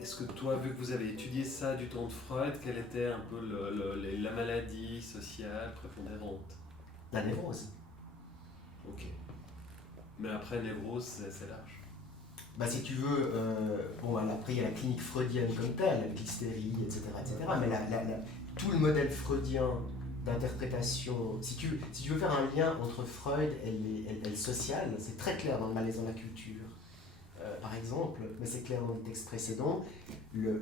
est-ce que toi, vu que vous avez étudié ça du temps de Freud, quelle était un peu la maladie sociale prépondérante? La névrose. Ok. Mais après, névrose, c'est large. Bah, si tu veux, bon, après il y a la clinique freudienne comme telle, avec l'hystérie, etc. Mais tout le modèle freudien d'interprétation, si tu veux faire un lien entre Freud et le social, c'est très clair dans le malaise dans la culture. Par exemple, mais c'est clair dans le texte précédent, le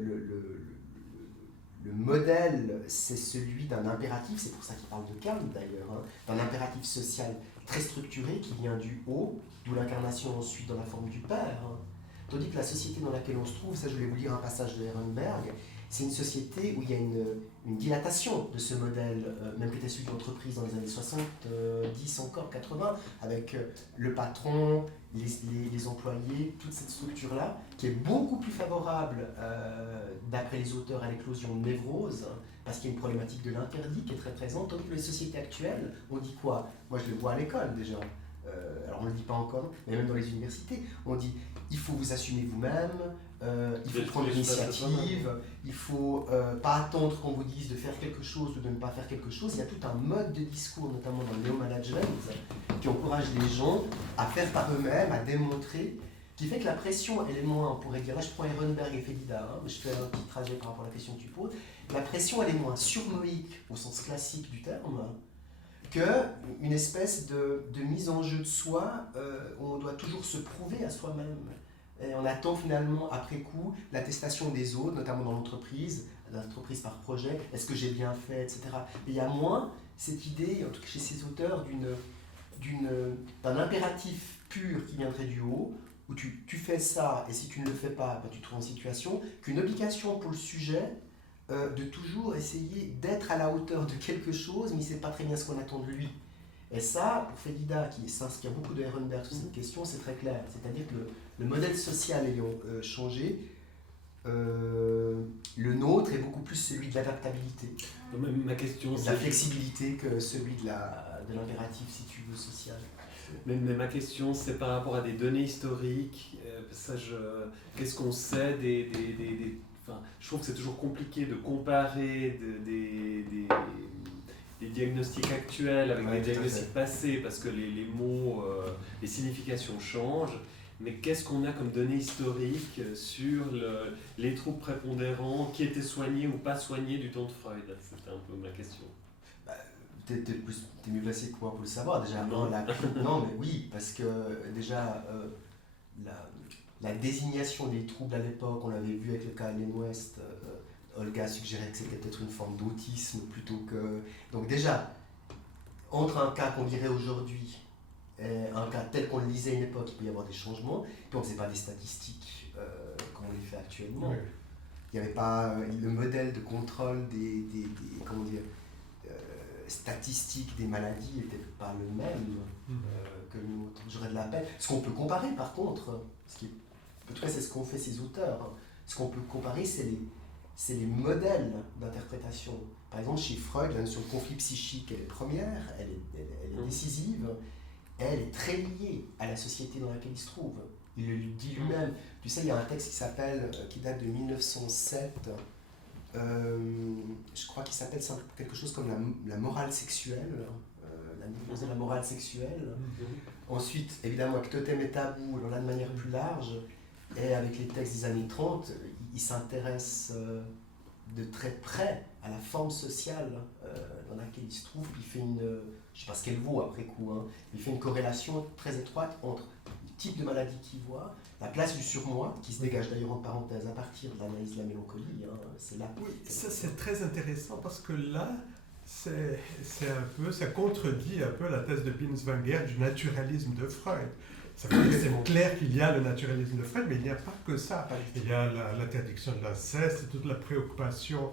modèle, c'est celui d'un impératif, c'est pour ça qu'il parle de Kant d'ailleurs, hein, d'un impératif social très structuré qui vient du haut, d'où l'incarnation ensuite dans la forme du Père. Hein. Tandis que la société dans laquelle on se trouve, ça je voulais vous lire un passage de Ehrenberg, c'est une société où il y a une dilatation de ce modèle, même qui était celui de l'entreprise dans les années 70 encore, 80, avec le patron, les employés, toute cette structure-là, qui est beaucoup plus favorable, d'après les auteurs, à l'éclosion de névrose, parce qu'il y a une problématique de l'interdit qui est très présente. Tandis que les sociétés actuelles, on dit quoi? Moi je le vois à l'école déjà, alors on ne le dit pas encore, mais même dans les universités, on dit il faut vous assumer vous-même, il faut prendre l'initiative, il ne faut pas attendre qu'on vous dise de faire quelque chose ou de ne pas faire quelque chose. Il y a tout un mode de discours, notamment dans le néo-management, qui encourage les gens à faire par eux-mêmes, à démontrer, qui fait que la pression, elle est moins, on pourrait dire, là je prends Ehrenberg et Félida, hein, je fais un petit trajet par rapport à la question que tu poses, la pression, elle est moins surnoïque, au sens classique du terme, qu'une espèce de mise en jeu de soi où on doit toujours se prouver à soi-même. Et on attend finalement, après coup, l'attestation des autres, notamment dans l'entreprise par projet, est-ce que j'ai bien fait, etc. Et il y a moins cette idée, en tout cas chez ces auteurs, d'un impératif pur qui viendrait du haut, où tu fais ça, et si tu ne le fais pas, ben, tu te trouves en situation, qu'une obligation pour le sujet, de toujours essayer d'être à la hauteur de quelque chose, mais il ne sait pas très bien ce qu'on attend de lui. Et ça, pour Félida, qui s'inspire beaucoup de Ehrenberg sur cette question, c'est très clair. C'est-à-dire que le modèle social ayant changé, le nôtre est beaucoup plus celui de l'adaptabilité, Ma question, de la flexibilité que celui de l'impératif, si tu veux, social. Mais ma question, c'est par rapport à des données historiques. Qu'est-ce qu'on sait enfin, je trouve que c'est toujours compliqué de comparer des diagnostics actuels avec des diagnostics passés parce que les mots, les significations changent. Mais qu'est-ce qu'on a comme données historiques sur les troubles prépondérants qui étaient soignés ou pas soignés du temps de Freud? C'était un peu ma question. T'es mieux placé que moi pour le savoir déjà. Non, mais oui, parce que déjà la désignation des troubles à l'époque, on l'avait vu avec le cas Allen West, Olga suggérait que c'était peut-être une forme d'autisme plutôt que... Donc déjà, entre un cas qu'on dirait aujourd'hui et un cas tel qu'on le lisait à une époque, il peut y avoir des changements, puis on ne faisait pas des statistiques comme on les fait actuellement. Oui. Il n'y avait pas le modèle de contrôle des comment dire, statistiques des maladies n'était pas le même que le nôtre. J'aurais de la peine. Ce qu'on peut comparer par contre, en tout cas c'est ce qu'ont fait ces auteurs, hein. Ce qu'on peut comparer c'est les modèles d'interprétation. Par exemple chez Freud, la notion de conflit psychique elle est première, elle est décisive, elle est très liée à la société dans laquelle il se trouve. Il le dit lui-même. Tu sais, il y a un texte qui date de 1907, je crois qu'il s'appelle quelque chose comme la morale sexuelle, la morale sexuelle. Ensuite, évidemment, avec Totem et Tabou, là de manière plus large, et avec les textes des années 30, il s'intéresse de très près à la forme sociale dans laquelle il se trouve. Il fait je ne sais pas ce qu'elle vaut après coup, hein, il fait une corrélation très étroite entre le type de maladie qu'il voit, la place du surmoi, qui se dégage d'ailleurs en parenthèse à partir de l'analyse de la mélancolie, hein, c'est là. Oui, ça c'est très intéressant parce que là, ça contredit un peu la thèse de Binswanger du naturalisme de Freud. C'est clair qu'il y a le naturalisme de Freud, mais il n'y a pas que ça. Il y a l'interdiction de l'inceste, toute la préoccupation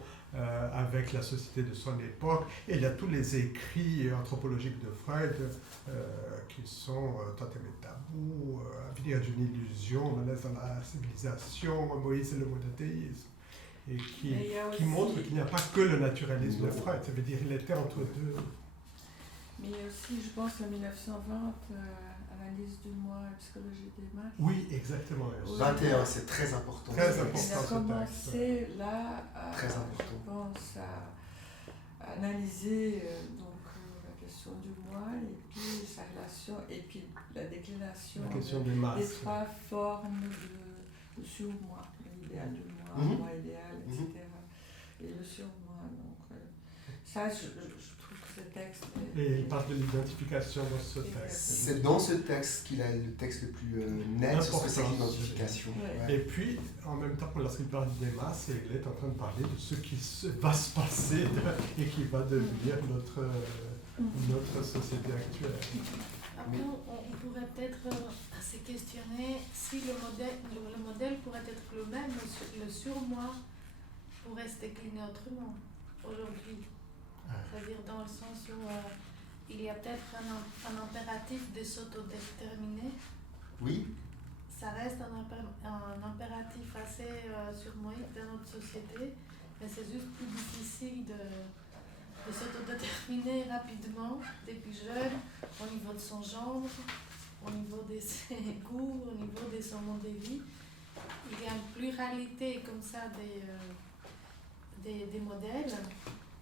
avec la société de son époque, et il y a tous les écrits anthropologiques de Freud qui sont Totem et Tabou, Avenir d'une illusion, Malaise dans la civilisation, Moïse et le monothéisme, et qui montrent qu'il n'y a pas que le naturalisme de Freud, ça veut dire qu'il était entre deux. Mais aussi, je pense, en 1920, analyse du moi et psychologie des masses. Oui, exactement. Oui. 21, c'est très important. Très ce important. texte. Il a ce commencé là, Très important. je pense, à analyser la question du moi et puis sa relation et puis la déclination La question des des masses. trois formes de sur-moi, l'idéal du moi, Mhm. moi idéal, etc. Et le sur-moi. Donc, ça, je trouve que ce texte est... Et il parle de l'identification dans ce texte. C'est dans ce texte qu'il a le texte le plus net sur ce que c'est que l'identification. Ouais. Ouais. Et puis, en même temps, lorsqu'il parle des masses, il est en train de parler de ce qui va se passer et qui va devenir notre société actuelle. Après, on pourrait peut-être se questionner si le modèle pourrait être le même, le surmoi pourrait se décliner autrement aujourd'hui. C'est-à-dire dans le sens où il y a peut-être un impératif de s'autodéterminer. Oui, Ça reste un impératif assez surmoïque dans notre société, mais c'est juste plus difficile de s'autodéterminer rapidement depuis jeune au niveau de son genre, au niveau de ses goûts, au niveau de son mode de vie. Il y a une pluralité comme ça des modèles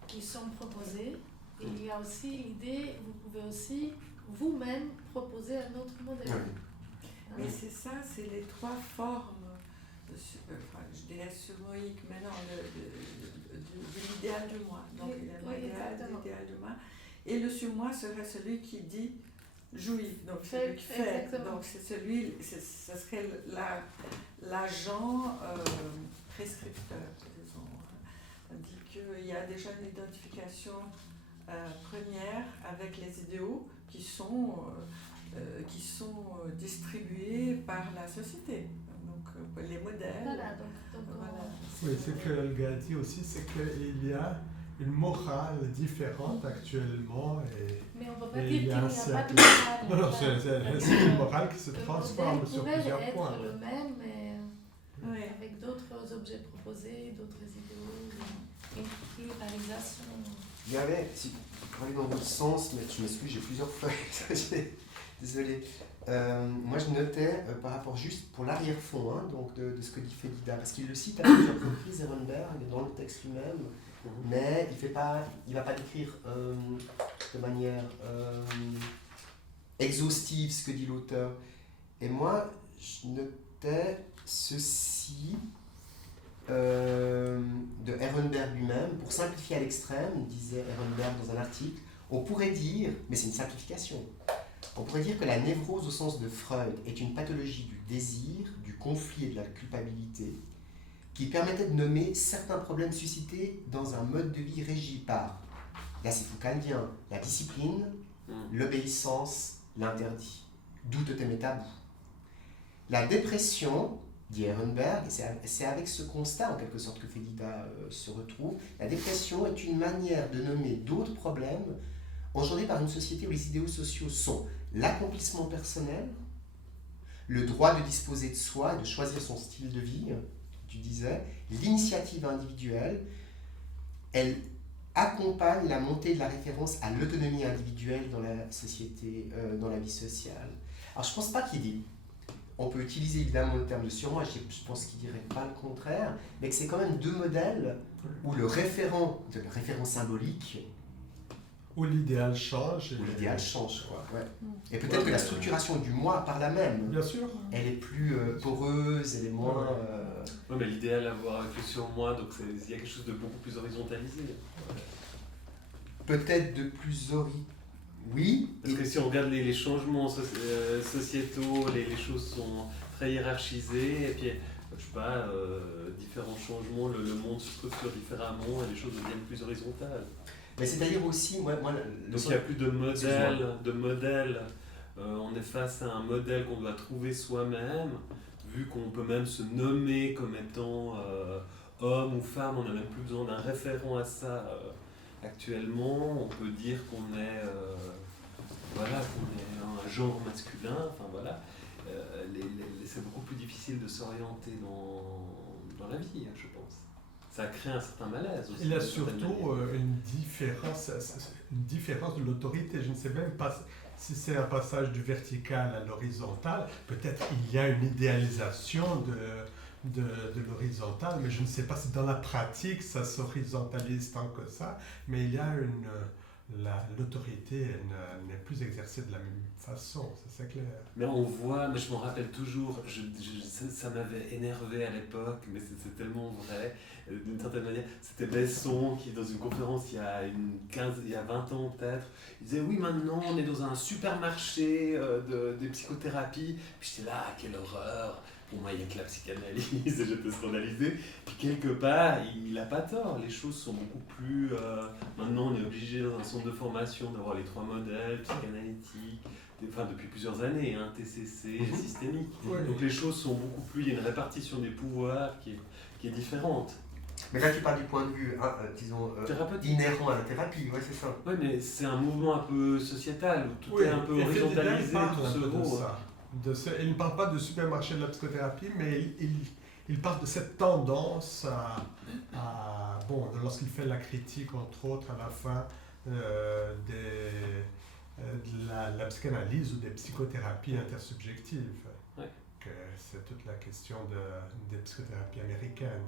qui sont proposés. Et il y a aussi l'idée, vous pouvez aussi vous-même proposer un autre modèle. oui. Mais c'est ça, c'est les trois formes, je dirais surmoïque, mais non, de l'idéal de moi. Donc il y a Oui, l'idéal, exactement. l'idéal de moi. Et le surmoi serait celui qui dit jouit, donc celui qui fait. Exactement. Donc c'est celui, ça serait l'agent prescripteur, disons. On dit qu'il y a déjà une identification première avec les idéaux qui sont distribués par la société. Donc les modèles. Voilà, donc Voilà. Oui, ce que Olga dit aussi, c'est qu'il y a une morale différente actuellement. mais on ne peut pas Et dire il qu'il y n'y a a un pas cercle- de morale. Non, non, c'est une morale qui se Le transforme modèle sur pourrait plusieurs être points. le même, mais Oui. avec d'autres objets proposés, d'autres idéaux, une pluralisation. Il y avait, si pour aller dans votre sens, mais je m'excuse, j'ai plusieurs feuilles, désolé. Moi je notais par rapport juste pour l'arrière-fond donc de ce que dit Félida, parce qu'il le cite à plusieurs reprises, Ehrenberg, dans le texte lui-même, mais il ne va pas décrire de manière exhaustive ce que dit l'auteur. Et moi je notais ceci de Ehrenberg lui-même, pour simplifier à l'extrême, disait Ehrenberg dans un article, on pourrait dire, mais c'est une simplification, on pourrait dire que la névrose au sens de Freud est une pathologie du désir, du conflit et de la culpabilité, qui permettait de nommer certains problèmes suscités dans un mode de vie régi par, là c'est foucaldien, la discipline, l'obéissance, l'interdit, d'où totem et tabou. La dépression, dit Ehrenberg, et c'est avec ce constat en quelque sorte que Félida se retrouve, la dépression est une manière de nommer d'autres problèmes engendrés par une société où les idéaux sociaux sont l'accomplissement personnel, le droit de disposer de soi et de choisir son style de vie, tu disais, l'initiative individuelle, elle accompagne la montée de la référence à l'autonomie individuelle dans la société, dans la vie sociale. Alors je ne pense pas qu'il dit, on peut utiliser évidemment le terme de surmoi, je pense qu'il ne dirait pas le contraire, mais que c'est quand même deux modèles où le référent symbolique, Où l'idéal change. où l'idéal change, quoi. Ouais. Et peut-être que la structuration du moi par la même, Bien sûr. elle est plus poreuse, elle est moins... Oui, mais l'idéal à voir avec le surmoi, donc il y a quelque chose de beaucoup plus horizontalisé. peut-être de plus Oui. Parce que si on regarde les changements sociétaux, les choses sont très hiérarchisées, et puis, je sais pas, différents changements, le monde se structure différemment, et les choses deviennent plus horizontales. Mais c'est-à-dire aussi, moi Donc il n'y a plus de modèle, on est face à un modèle qu'on doit trouver soi-même, vu qu'on peut même se nommer comme étant homme ou femme, on n'a même plus besoin d'un référent à ça actuellement, on peut dire qu'on est, un genre masculin, enfin voilà, c'est beaucoup plus difficile de s'orienter dans la vie, je pense. ça crée un certain malaise aussi. Il y a surtout une différence de l'autorité. Je ne sais même pas si c'est un passage du vertical à l'horizontal. Peut-être il y a une idéalisation de l'horizontal, mais je ne sais pas si dans la pratique ça s'horizontalise tant que ça. Mais il y a l'autorité n'est plus exercée de la même façon, c'est clair. Mais on voit, mais je m'en rappelle toujours, ça m'avait énervé à l'époque, mais c'est tellement vrai, d'une certaine manière. C'était Besson qui, dans une conférence il y a 20 ans peut-être, il disait oui, maintenant on est dans un supermarché des psychothérapies. Puis j'étais là, ah, quelle horreur! Pour moi, il n'y a que la psychanalyse et j'étais scandalisé. Puis quelque part, il n'a pas tort. Les choses sont beaucoup plus... maintenant, on est obligé dans un centre de formation d'avoir les 3 modèles psychanalytiques, depuis plusieurs années, TCC, systémique. Ouais. Donc les choses sont beaucoup plus... Il y a une répartition des pouvoirs qui est différente. Mais là, tu parles du point de vue, disons, inhérent à la thérapie, ouais, c'est ça. Oui, mais c'est un mouvement un peu sociétal, où tout est un peu horizontalisé, tout se vaut. Il ne parle pas de supermarché de la psychothérapie, mais il parle de cette tendance lorsqu'il fait la critique, entre autres, à la fin de la psychanalyse ou des psychothérapies intersubjectives. Ouais. Que c'est toute la question des psychothérapies américaines.